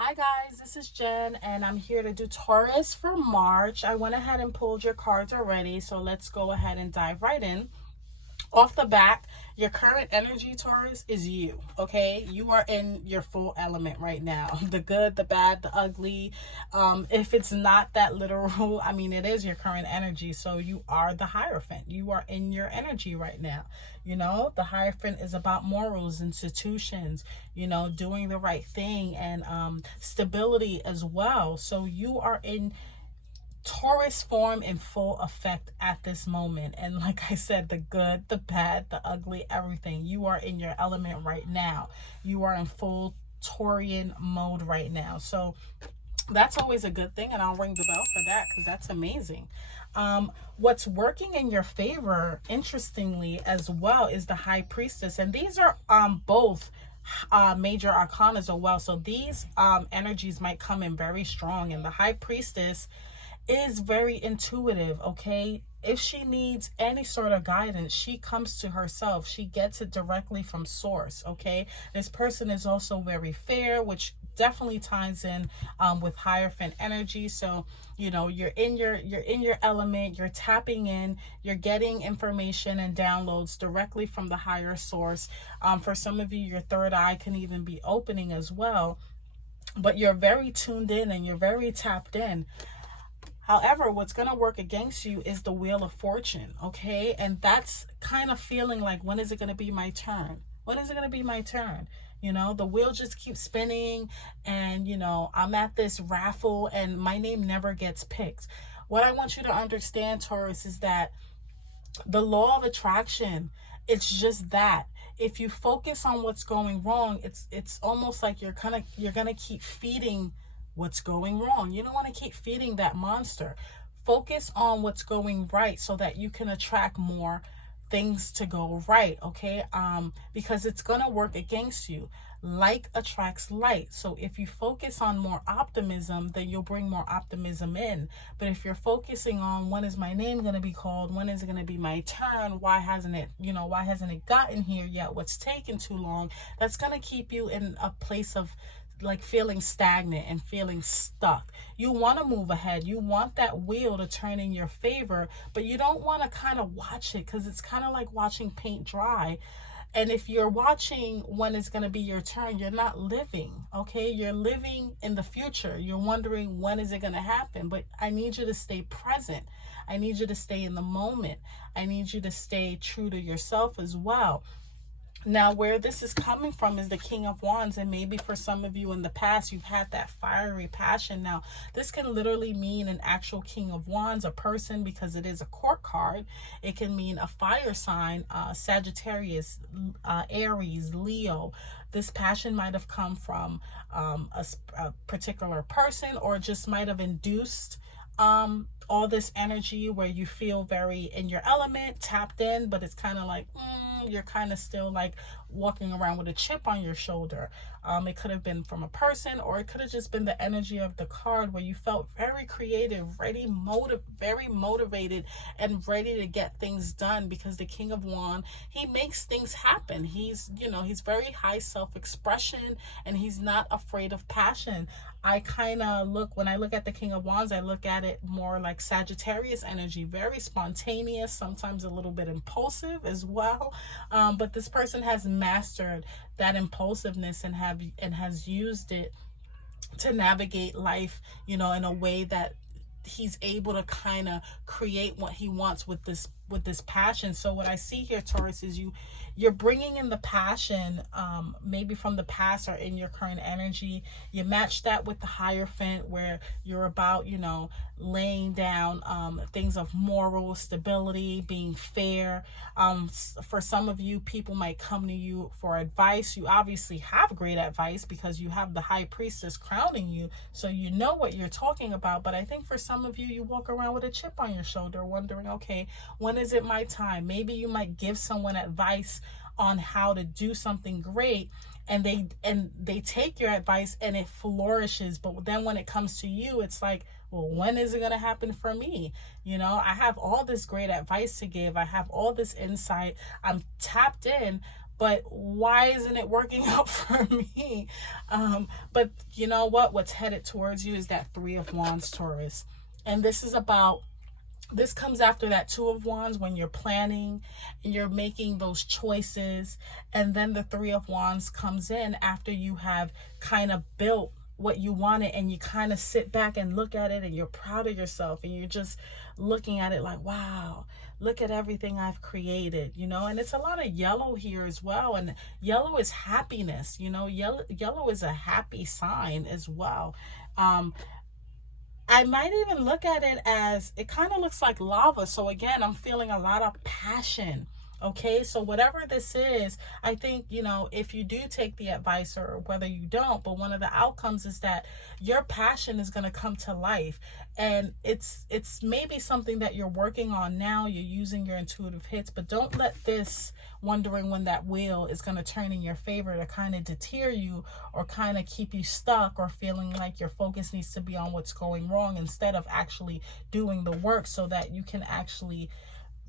Hi guys, this is Jen and I'm here to do Taurus for March. I went ahead and pulled your cards already, so let's go ahead and dive right in. Off the bat, your current energy, Taurus, is you. Okay, you are in your full element right now. The good, the bad, the ugly. If it's not that literal, I mean, it is your current energy. So you are the Hierophant. You are in your energy right now. You know, the Hierophant is about morals, institutions, doing the right thing, and stability as well. So you are in Taurus form in full effect at this moment. And like I said, the good, the bad, the ugly, everything. You are in your element right now. You are in full Taurian mode right now. So that's always a good thing. And I'll ring the bell for that because that's amazing. What's working in your favor, interestingly, as well, is the High Priestess. And these are both major arcana as well. So these energies might come in very strong. And the High Priestess is very intuitive, okay? If she needs any sort of guidance, she comes to herself. She gets it directly from source, okay? This person is also very fair, which definitely ties in with Hierophant energy. So, you're in your element, you're tapping in, you're getting information and downloads directly from the higher source. For some of you, your third eye can even be opening as well. But you're very tuned in and you're very tapped in. However, what's going to work against you is the Wheel of Fortune, okay? And that's kind of feeling like, when is it going to be my turn? When is it going to be my turn? The wheel just keeps spinning and, I'm at this raffle and my name never gets picked. What I want you to understand, Taurus, is that the law of attraction, it's just that. If you focus on what's going wrong, it's almost like you're gonna keep feeding what's going wrong. You don't want to keep feeding that monster. Focus on what's going right so that you can attract more things to go right, okay? Because it's gonna work against you. Like attracts light. So if you focus on more optimism, then you'll bring more optimism in. But if you're focusing on, when is my name going to be called, when is it going to be my turn, why hasn't it gotten here yet, what's taken too long, that's going to keep you in a place of like feeling stagnant and feeling stuck. You want to move ahead. You want that wheel to turn in your favor, but you don't want to kind of watch it, because it's kind of like watching paint dry. And if you're watching when it's going to be your turn, you're not living, okay? You're living in the future. You're wondering, when is it going to happen? But I need you to stay present. I need you to stay in the moment. I need you to stay true to yourself as well. Now, where this is coming from is the King of Wands, and maybe for some of you in the past, you've had that fiery passion. Now, this can literally mean an actual King of Wands, a person, because it is a court card. It can mean a fire sign, Sagittarius, Aries, Leo. This passion might have come from a particular person, or just might have induced all this energy where you feel very in your element, tapped in, but it's kind of like you're kind of still like walking around with a chip on your shoulder. It could have been from a person, or it could have just been the energy of the card where you felt very creative, very motivated and ready to get things done, because the King of Wands, he makes things happen. He's very high self-expression, and he's not afraid of passion. I kind of when I look at the King of Wands, I look at it more like Sagittarius energy, very spontaneous, sometimes a little bit impulsive as well. But this person has mastered that impulsiveness and has used it to navigate life, in a way that he's able to kind of create what he wants with this passion. So what I see here, Taurus, is you're bringing in the passion, maybe from the past or in your current energy. You match that with the Hierophant, where you're about, laying down things of moral stability, being fair. For some of you, people might come to you for advice. You obviously have great advice because you have the High Priestess crowning you, so you know what you're talking about. But I think for some of you, you walk around with a chip on your shoulder, wondering, okay, when is it my time? Maybe you might give someone advice on how to do something great, and they take your advice and it flourishes, but then when it comes to you, it's like, well, when is it going to happen for me? I have all this great advice to give. I have all this insight. I'm tapped in, but why isn't it working out for me? But you know what? What's headed towards you is that Three of Wands, Taurus. And this comes after that Two of Wands, when you're planning and you're making those choices. And then the Three of Wands comes in after you have kind of built what you wanted, and you kind of sit back and look at it and you're proud of yourself, and you're just looking at it like, wow, look at everything I've created, you know. And it's a lot of yellow here as well, and yellow is happiness, you know. Yellow is a happy sign as well. I might even look at it as, it kind of looks like lava. So again, I'm feeling a lot of passion. Okay, so whatever this is, I think, you know, if you do take the advice, or whether you don't, but one of the outcomes is that your passion is going to come to life. And it's maybe something that you're working on now. You're using your intuitive hits, but don't let this wondering when that wheel is going to turn in your favor to kind of deter you, or kind of keep you stuck, or feeling like your focus needs to be on what's going wrong instead of actually doing the work, so that you can actually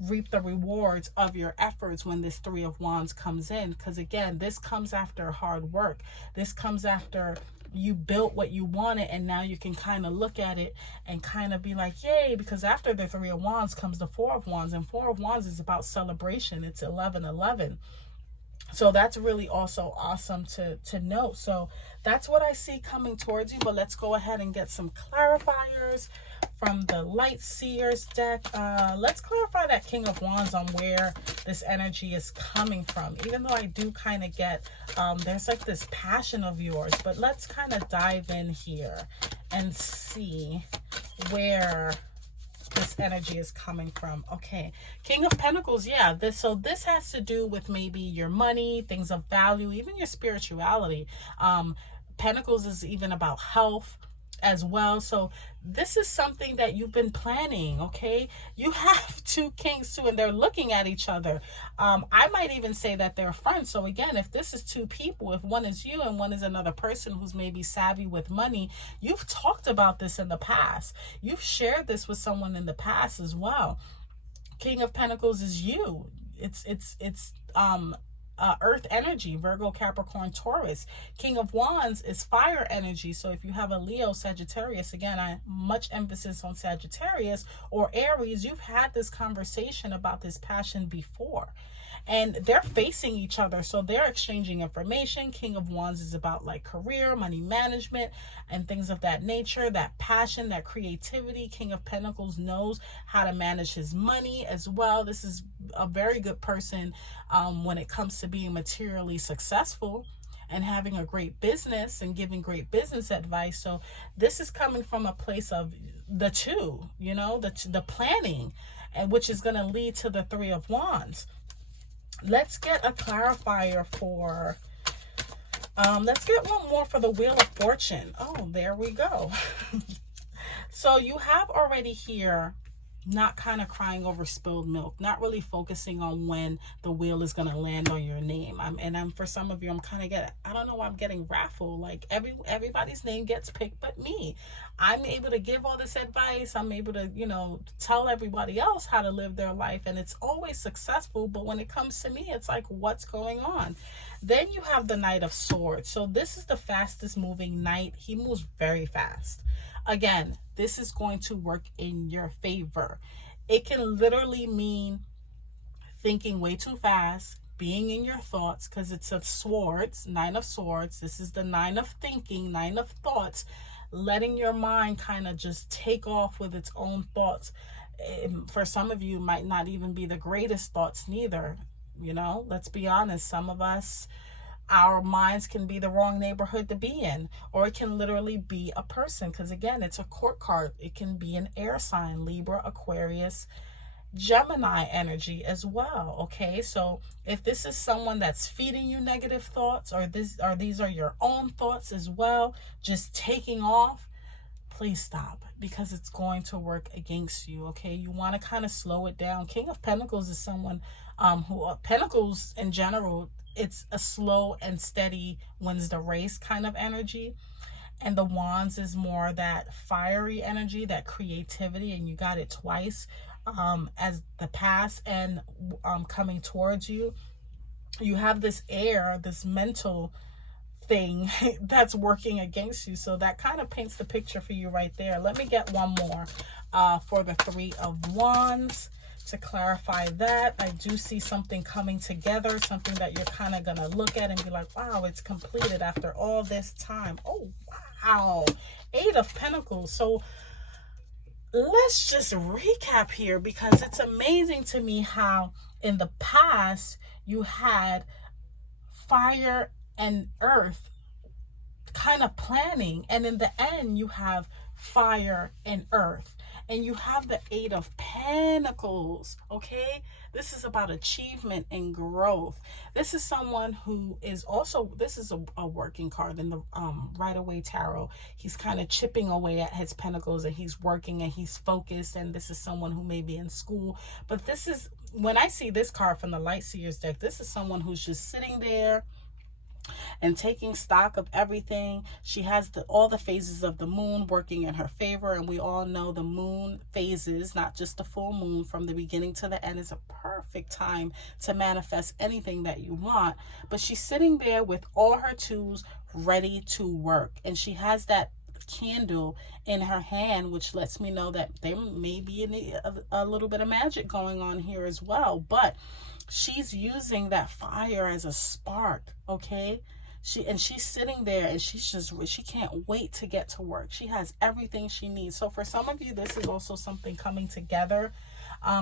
reap the rewards of your efforts when this Three of Wands comes in. Because again, this comes after hard work. This comes after you built what you wanted, and now you can kind of look at it and kind of be like, yay. Because after the Three of Wands comes the Four of Wands, and Four of Wands is about celebration. It's 11-11. So that's really also awesome to note. So that's what I see coming towards you. But let's go ahead and get some clarifiers from the Light Seers deck. Let's clarify that King of Wands on where this energy is coming from. Even though I do kind of get, there's like this passion of yours. But let's kind of dive in here and see where this energy is coming from. Okay, King of Pentacles. Yeah, this has to do with maybe your money, things of value, even your spirituality. Pentacles is even about health as well. So this is something that you've been planning. Okay, you have two kings too, and they're looking at each other. I might even say that they're friends. So again, if this is two people, if one is you and one is another person who's maybe savvy with money, you've talked about this in the past. You've shared this with someone in the past as well. King of Pentacles is you. It's earth energy, Virgo, Capricorn, Taurus. King of Wands is fire energy. So if you have a Leo, Sagittarius, again, I much emphasis on Sagittarius or Aries, you've had this conversation about this passion before. And they're facing each other, so they're exchanging information. King of Wands is about like career, money management, and things of that nature, that passion, that creativity. King of Pentacles knows how to manage his money as well. This is a very good person when it comes to being materially successful and having a great business and giving great business advice. So this is coming from a place of the two, you know, the planning, and which is going to lead to the Three of Wands. Let's get a clarifier for, let's get one more for the Wheel of Fortune. Oh, there we go. So you have already here not kind of crying over spilled milk, not really focusing on when the wheel is going to land on your name. I'm for some of you, I'm kind of I don't know why I'm getting raffled. Like everybody's name gets picked but me. I'm able to give all this advice. I'm able to, you know, tell everybody else how to live their life, and it's always successful. But when it comes to me, it's like, what's going on? Then you have the Knight of Swords. So this is the fastest moving knight. He moves very fast. Again, this is going to work in your favor. It can literally mean thinking way too fast, being in your thoughts, because it's a swords, Nine of Swords. This is the nine of thinking, nine of thoughts, letting your mind kind of just take off with its own thoughts. For some of you, it might not even be the greatest thoughts neither. You know, let's be honest. Some of us, our minds can be the wrong neighborhood to be in, or it can literally be a person, because again, it's a court card. It can be an air sign, Libra, Aquarius, Gemini energy as well. Okay, so if this is someone that's feeding you negative thoughts, or these are your own thoughts as well, just taking off, please stop, because it's going to work against you. Okay, you want to kind of slow it down. King of Pentacles is someone Pentacles in general, it's a slow and steady wins the race kind of energy. And the Wands is more that fiery energy, that creativity, and you got it twice as the past and coming towards you. you have this air, this mental thing that's working against you. So that kind of paints the picture for you right there. Let me get one more for the Three of Wands to clarify that. I do see something coming together, something that you're kind of going to look at and be like, wow, it's completed after all this time. Oh, wow. Eight of Pentacles. So let's just recap here, because it's amazing to me how in the past you had fire and earth kind of planning, and in the end you have fire and earth, and you have the Eight of Pentacles. Okay, this is about achievement and growth. This is someone who is also, this is a working card in the Rider-Waite Tarot. He's kind of chipping away at his pentacles, and he's working and he's focused, and this is someone who may be in school. But this is, when I see this card from the Light Seers deck, this is someone who's just sitting there and taking stock of everything. She has all the phases of the moon working in her favor, and we all know the moon phases, not just the full moon, from the beginning to the end is a perfect time to manifest anything that you want. But she's sitting there with all her tools ready to work, and she has that candle in her hand, which lets me know that there may be a little bit of magic going on here as well. But she's using that fire as a spark. Okay, she's sitting there, and she can't wait to get to work. She has everything she needs. So for some of you, this is also something coming together.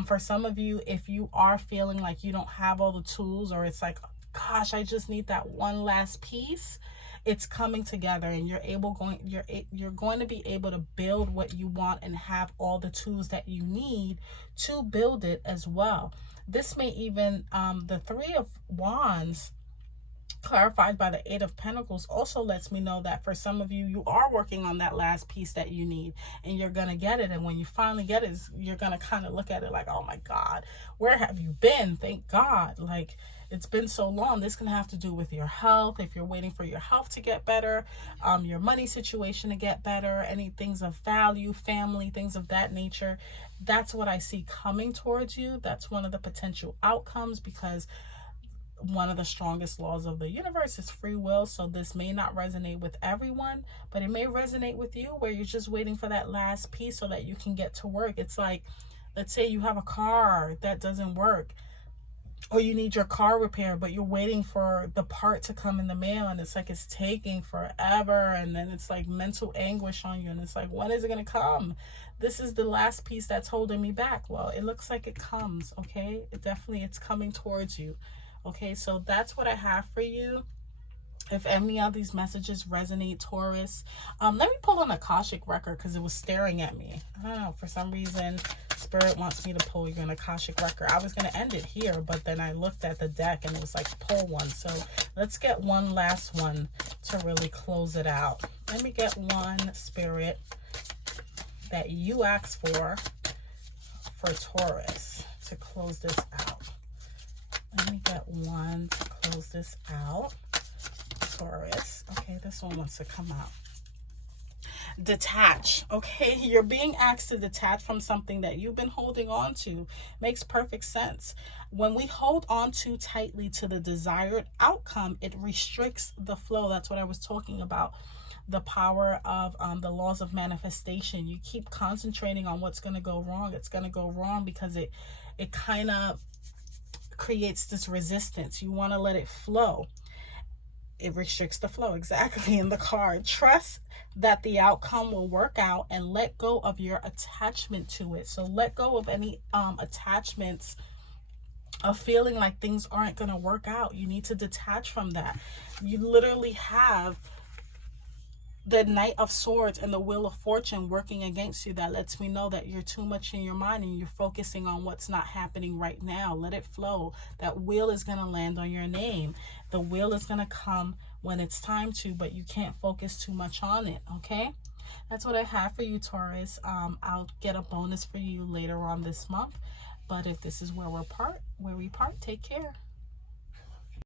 For some of you, if you are feeling like you don't have all the tools, or it's like, gosh, I just need that one last piece, it's coming together, and you're going to be able to build what you want and have all the tools that you need to build it as well. This may even, the Three of Wands clarified by the Eight of Pentacles also lets me know that for some of you, you are working on that last piece that you need, and you're going to get it. And when you finally get it, you're going to kind of look at it like, oh my God, where have you been? Thank God. Like, it's been so long. This can have to do with your health. If you're waiting for your health to get better, your money situation to get better, any things of value, family, things of that nature. That's what I see coming towards you. That's one of the potential outcomes, because one of the strongest laws of the universe is free will. So this may not resonate with everyone, but it may resonate with you, where you're just waiting for that last piece so that you can get to work. It's like, let's say you have a car that doesn't work, or you need your car repaired, but you're waiting for the part to come in the mail, and it's like it's taking forever, and then it's like mental anguish on you, and it's like, when is it going to come? This is the last piece that's holding me back. Well, it looks like it comes. Okay, it's coming towards you. Okay, so that's what I have for you. If any of these messages resonate, Taurus, let me pull an Akashic record, because it was staring at me. I don't know, for some reason Spirit wants me to pull you an Akashic record. I was going to end it here, but then I looked at the deck and it was like, pull one. So let's get one last one to really close it out. Let me get one, Spirit, that you asked for Taurus to close this out. Let me get one to close this out. Taurus. Okay, this one wants to come out. Detach. Okay, you're being asked to detach from something that you've been holding on to. Makes perfect sense. When we hold on too tightly to the desired outcome, it restricts the flow. That's what I was talking about. The power of the laws of manifestation. You keep concentrating on what's going to go wrong. It's going to go wrong because it kind of creates this resistance. You want to let it flow. It restricts the flow, exactly, in the card. Trust that the outcome will work out, and let go of your attachment to it. So let go of any attachments of feeling like things aren't going to work out. You need to detach from that. You literally have the Knight of Swords and the Wheel of Fortune working against you. That lets me know that you're too much in your mind and you're focusing on what's not happening right now. Let it flow. That wheel is going to land on your name. The wheel is going to come when it's time to, but you can't focus too much on it, okay? That's what I have for you, Taurus. I'll get a bonus for you later on this month. But if this is where we part, take care.